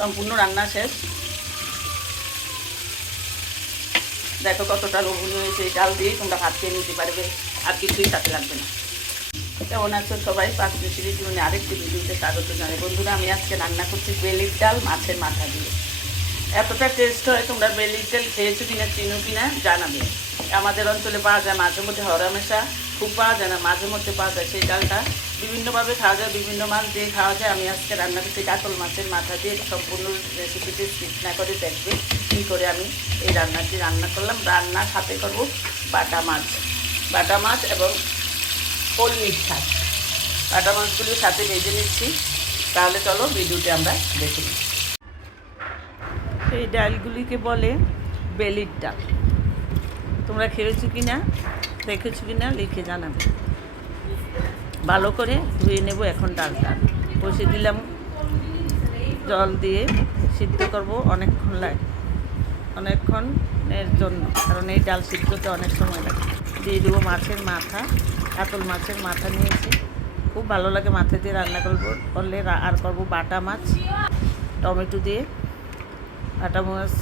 সম্পূর্ণ রান্না শেষ। দেখো কতটা লোভনীয় হয়েছে। এই ডাল দিয়েই তোমরা ভাত খেয়ে নিতে পারবে, আর কিছুই সাথে লাগবে না। কেমন আছো সবাই? পাকমিস্ত্রি জীবনে আরেকটি ভিডিওতে স্বাগত জানাই। বন্ধুরা, আমি আজকে রান্না করছি বেলির ডাল মাছের মাথা দিয়ে। এতটা টেস্ট হয়, তোমরা বেলির ডাল খেয়েছো কিনা, চিনো কিনা জানাবে। আমাদের অঞ্চলে পাওয়া যায়, মাঝে মধ্যে হরহামেশা খুব পাওয়া যায় না, মাঝে মধ্যে পাওয়া যায়। সেই ডালটা বিভিন্নভাবে খাওয়া যায়, বিভিন্ন মাছ দিয়ে খাওয়া যায়। আমি আজকে রান্না করছি কাতল মাছের মাথা দিয়ে। সম্পূর্ণ রেসিপিটি স্কিপ না করে দেখবে কী করে আমি এই রান্নাটি রান্না করলাম। রান্নার সাথে করবো বাটা মাছ এবং কলমির শাক। বাটা মাছগুলির সাথে ভেজে নিচ্ছি। তাহলে চলো ভিডিওটি আমরা দেখে নিই। এই ডালগুলিকে বলে বেলির ডাল। তোমরা খেয়েছো কি না, দেখেছো কি না লিখে জানাবে। ভালো করে ধুয়ে নেব। এখন ডালটা বসিয়ে দিলাম, জল দিয়ে সিদ্ধ করব অনেকক্ষণের জন্য, কারণ এই ডাল সিদ্ধতে অনেক সময় লাগে। দিয়ে দেবো মাছের মাথা, কাতল মাছের মাথা নিয়েছি। খুব ভালো লাগে মাথা দিয়ে রান্না করলে। আর করবো বাটা মাছ টমেটো দিয়ে। বাটা মাছ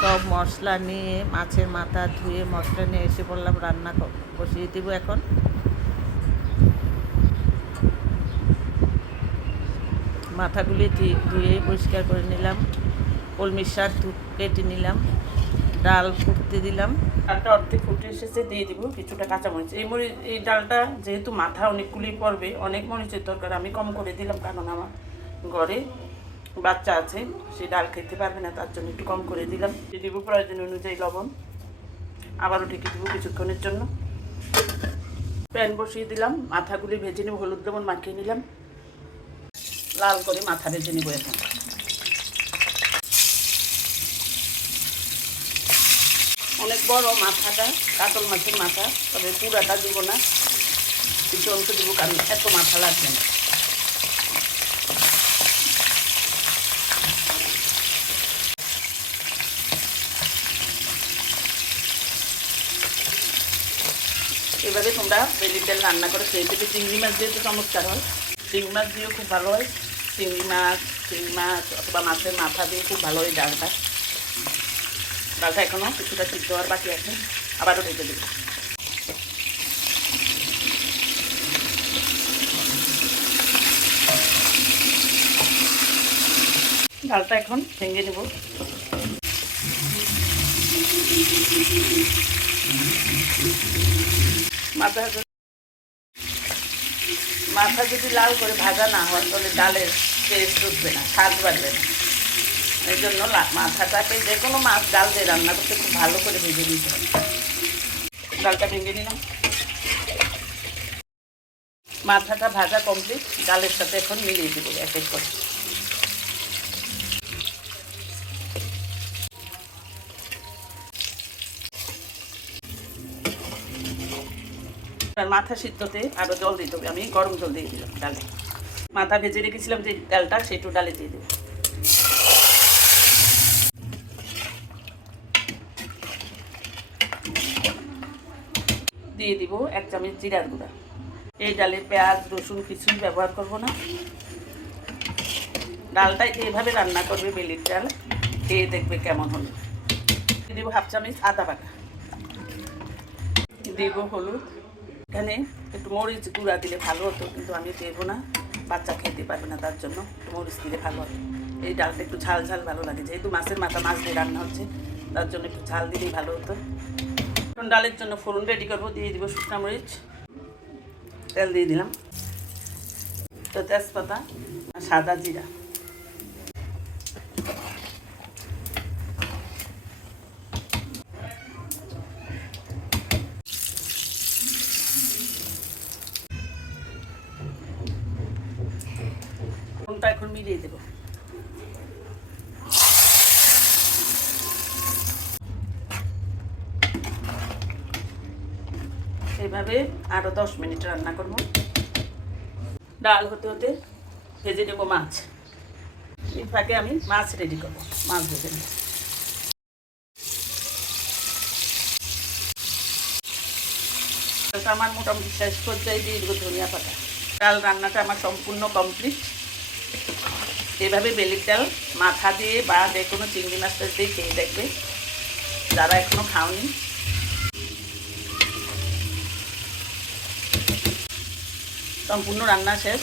সব মশলা নিয়ে, মাছের মাথা ধুয়ে মশলা নিয়ে এসে পড়লাম রান্না বসিয়ে দেব। এখন মাথাগুলি ধুয়ে পরিষ্কার করে নিলাম। কলমির শাক কেটে নিলাম। ডাল ফুটতে দিলাম। ডালটা অর্ধেক ফুটে এসেছে, দিয়ে দিব কিছুটা কাঁচামরিচ। এই ডালটা যেহেতু মাথা অনেকগুলি পড়বে, অনেক মরিচের দরকার, আমি কম করে দিলাম, কারণ আমার ঘরে বাচ্চা আছে, সে ডাল খেতে পারবে না, তার জন্য একটু কম করে দিলাম। দিয়ে দিব প্রয়োজন অনুযায়ী লবণ। আবারও ঢেকে দেবো কিছুক্ষণের জন্য। প্যান বসিয়ে দিলাম, মাথাগুলি ভেজে নেব। হলুদ লবণ মাখিয়ে নিলাম, লাল করে মাথা ভেজে নেব। এখন অনেক বড় মাথাটা, কাতল মাছের মাথা, তবে পুরাটা দিব না, কিছু অংশ দেবো, কারণ এত মাথা লাগবে না। এবারে তোমরা বেলির ডাল রান্না করে খেয়ে দেবে। চিংড়ি মাছ দিয়ে তো চমৎকার হয়, চিংড়ি মাছ দিয়েও খুব ভালো হয়। চিংড়ি মাছ অথবা মাছের মাথা দিয়ে খুব ভালো হয় ডালটা। এখনও কিছুটা সিদ্ধ হওয়ার বাকি আছে, আবারও ঢেকে দেবো। ডালটা এখন ভেঙে নেব। মাথা যদি লাল করে ভাজা না হয়, তাহলে ডালের টেস্ট উঠবে না, স্বাদ বাড়বে না। এই জন্য মাথাটাকে যে কোনো মাছ ডাল দিয়ে রান্না করতে খুব ভালো করে ভেজে নিতে হবে। ডালটা ভেঙে নিলাম। মাথাটা ভাজা কমপ্লিট। ডালের সাথে এখন মিলিয়ে দেবো এক এক করে। মাথা সিদ্ধতে আরও জল দিতে হবে। আমি গরম জল দিয়ে দিলাম ডালে। মাথা ভেজে রেখেছিলাম যে ডালটা, সেটু ডালে দিয়ে দেবো। দিয়ে দিব 1 চামচ জিরার গুঁড়া। এই ডালে পেঁয়াজ রসুন কিছুই ব্যবহার করব না। ডালটা এইভাবে রান্না করবে বেলির ডাল, খেয়ে দেখবে কেমন হলো। দিয়ে দেবো 1/2 চামচ আদা বাটা। দেব হলুদ। এখানে একটু মরিচ গুঁড়া দিলে ভালো হতো, কিন্তু আমি দেবো না, বাচ্চা খেতে পারবে না, তার জন্য মরিচ দিলে ভালো হতো। এই ডালটা একটু ঝাল ঝাল ভালো লাগে, যেহেতু মাছের মাথা মাছ দিয়ে রান্না হচ্ছে, তার জন্য একটু ঝাল দিলেই ভালো হতো। এখন ডালের জন্য ফোড়ন রেডি করবো। দিয়ে দিব শুকনো মরিচ, তেল দিয়ে দিলাম, তো তেজপাতা আর সাদা জিরা। ফোড়নটা এখন মিলিয়ে দেবো। এইভাবে আরও 10 মিনিট রান্না করব। ডাল হতে হতে ভেজে নেব মাছ। এই ফাঁকে আমি মাছ রেডি করব, মাছ ভেজে নেব। আমার মোটামুটি শেষ পর্যায়ে দিয়ে দেবো ধনিয়া পাতা। ডাল রান্নাটা আমার সম্পূর্ণ কমপ্লিট। এভাবে বেলির চাল মাথা দিয়ে বা যে কোনো চিংড়ি মাছ দিয়ে খেয়ে দেখবে যারা এখনো খাওনি। সম্পূর্ণ রান্না শেষ।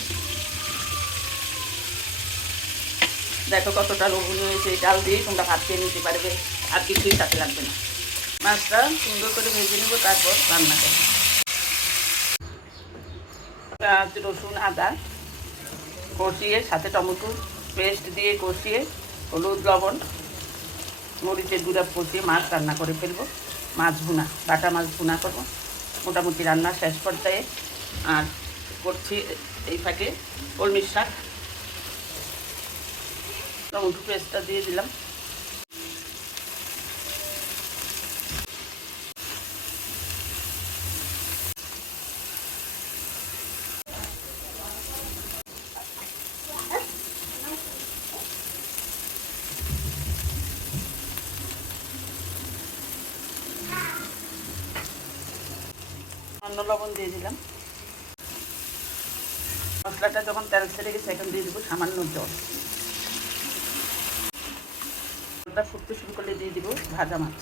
দেখো কতটা লোভনীয় হয়েছে। এই ডাল দিয়ে তোমরা ভাত খেয়ে নিতে পারবে, আর কিছুই সাথে লাগবে না। মাছটা সুন্দর করে ভেজে নেব, তারপর রান্না করব। পেঁয়াজ রসুন আদা কষিয়ে সাথে টমেটো পেস্ট দিয়ে কষিয়ে হলুদ লবণ মরিচের গুঁড়া কষিয়ে মাছ রান্না করে ফেলবো। মাছ ভুনা, বাটা মাছ ভুনা করবো। মোটামুটি রান্না শেষ পর্যায়ে। আর করছি এই ফাঁকে কলমির শাক, টমেটো পেস্টটা দিয়ে দিলাম। অন্য লবণ দিয়ে দিলাম। মশলাটা যখন তেল ছেড়ে গেছে এখন দিয়ে দেবো সামান্য জল। জলটা ফুটতে শুরু করলে দিয়ে দিব ভাজা মাছ।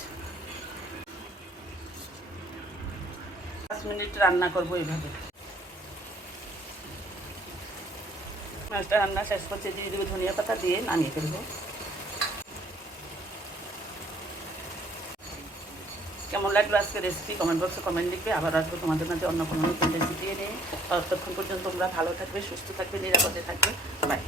5 মিনিট রান্না করবো এইভাবে। মাছটা রান্না শেষ করতে দিয়ে দেবো ধনিয়া পাতা, দিয়ে নামিয়ে ফেলবো। কেমন লাগলো আজকে রেসিপি কমেন্ট বক্সে কমেন্ট লিখবে। আবার আসবো তোমাদের মাঝে অন্য কোনো নতুন রেসিপি নিয়ে। ততক্ষণ পর্যন্ত তোমরা ভালো থাকবে, সুস্থ থাকবে, নিরাপদে থাকবে। বাই।